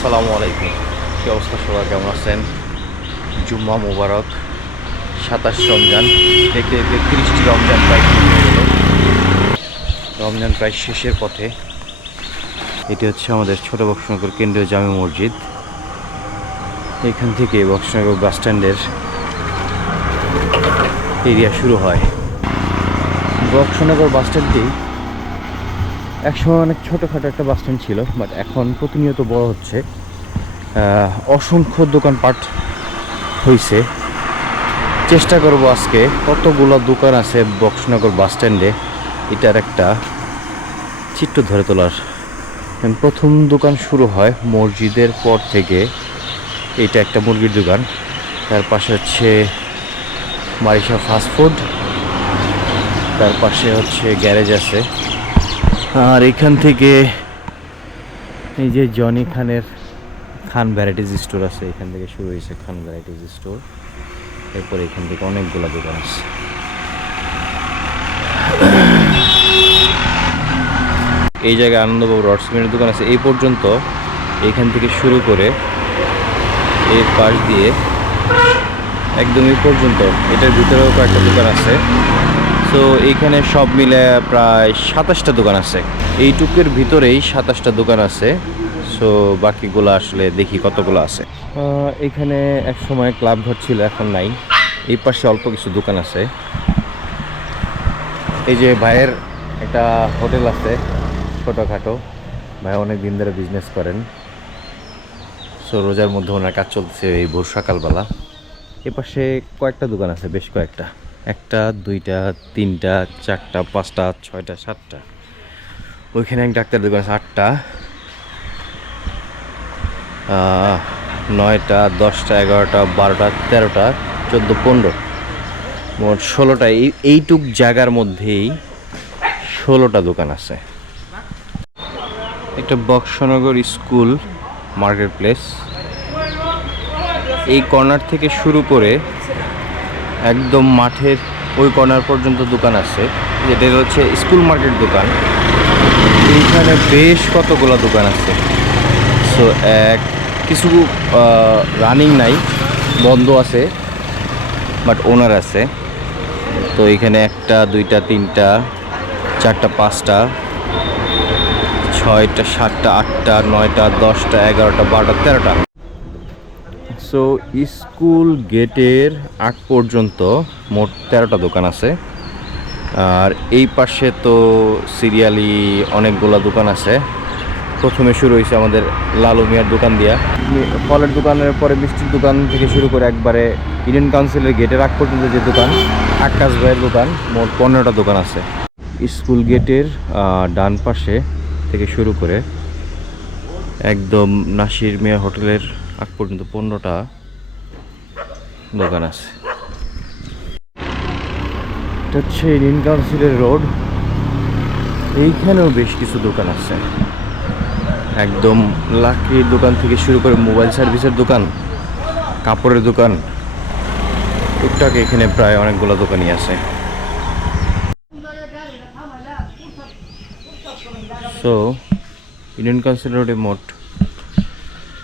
আসসালামু আলাইকুম। কি অবস্থা সবাই, কেমন আছেন? জুম্মা মুবারক। 27 রমজান, দেখতে দেখতে 30টি রমজান প্রায় শেষ হয়ে গেল। রমজান প্রায় শেষের পথে। এটি হচ্ছে আমাদের ছোট বক্সনগর কেন্দ্রীয় জামে মসজিদ। এখান থেকে বক্সনগর বাস স্ট্যান্ডের এরিয়া শুরু হয়। বক্সনগর বাস স্ট্যান্ডটি একসময় অনেক ছোটোখাটো একটা বাস স্ট্যান্ড ছিল, বাট এখন প্রতিনিয়ত বড় হচ্ছে। অসংখ্য দোকানপাট হয়েছে। চেষ্টা করব আজকে কতগুলো দোকান আছে বক্সনগর বাস স্ট্যান্ডে এটার একটা চিত্র ধরে তোলার। প্রথম দোকান শুরু হয় মসজিদের পর থেকে। এটা একটা মুরগির দোকান, তার পাশে হচ্ছে মারিশা ফাস্টফুড, তার পাশে হচ্ছে গ্যারেজ আছে। আর এখান থেকে এই যে জনি খানের খান ভ্যারাইটিজ স্টোর আছে, এখান থেকে শুরু হয়েছে খান ভ্যারাইটিজ স্টোর। এরপরে এখান থেকে অনেকগুলো দোকান আছে। এই জায়গায় আনন্দবাবু রড সিমেন্টের দোকান আছে এই পর্যন্ত। এইখান থেকে শুরু করে এই পাশ দিয়ে একদম এই পর্যন্ত, এটার ভিতরেও কয়েকটা দোকান আছে। সো এইখানে সব মিলে প্রায় 27টা দোকান আছে। এইটুকের ভিতরেই 27টা দোকান আছে। সো বাকিগুলো আসলে দেখি কতগুলো আছে। এখানে এক সময় ক্লাব ঘর ছিল, এখন নাই। এই পাশে অল্প কিছু দোকান আছে। এই যে ভাইয়ের একটা হোটেল আছে ছোটোখাটো, ভাই অনেক দিন ধরে বিজনেস করেন। সো রোজার মধ্যে ওনার কাজ চলছে এই ভোর সকালবেলা। এ পাশে কয়েকটা দোকান আছে, বেশ কয়েকটা, 1টা 2টা 3টা 4টা 5টা 6টা 7টা। ওইখানে এক ডাক্তার দোকান আছে 8টা 9টা 10টা 11টা 12টা 13টা 14 15, মোট 16টা। এইটুক জায়গার মধ্যেই 16টা দোকান আছে। একটা বক্সনগর স্কুল মার্কেট প্লেস। এই কর্নার থেকে শুরু করে একদম মাঠের ওই কর্নার পর্যন্ত দোকান আছে, যেটা হচ্ছে স্কুল মার্কেট দোকান। এইখানে বেশ কতগুলো দোকান আছে। সো কিছু রানিং নাই, বন্ধ আছে, বাট ওনার আছে। তো এখানে 1টা 2টা 3টা 4টা 5টা 6টা 7টা 8টা 9টা 10টা 11টা 12টা 13টা। সো স্কুল গেটের আগ পর্যন্ত মোট 13টা দোকান আছে। আর এই পাশে তো সিরিয়ালি অনেকগুলো দোকান আছে। প্রথমে শুরু হয়েছে আমাদের লালু মিয়ার দোকান দিয়া, ফলের দোকানের পরে মিষ্টির দোকান থেকে শুরু করে একবারে ইন্ডিয়ান কাউন্সিলের গেটের আগ পর্যন্ত যে দোকান, আকাশ ভাইয়ের দোকান, মোট 15টা দোকান আছে। স্কুল গেটের ডান পাশে থেকে শুরু করে একদম নাসির মিয়া হোটেলের আগ পর্যন্ত 15টা দোকান আছে। এটা হচ্ছে ইন্ডিয়ান কাউন্সিলের রোড। এইখানেও বেশ কিছু দোকান আছে, একদম লাকির দোকান থেকে শুরু করে মোবাইল সার্ভিসের দোকান, কাপড়ের দোকান, টুকটাক এখানে প্রায় অনেকগুলো দোকানই আছে। সো ইন্ডিয়ান কাউন্সিল রোডে মোট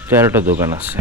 13টা দোকান আছে।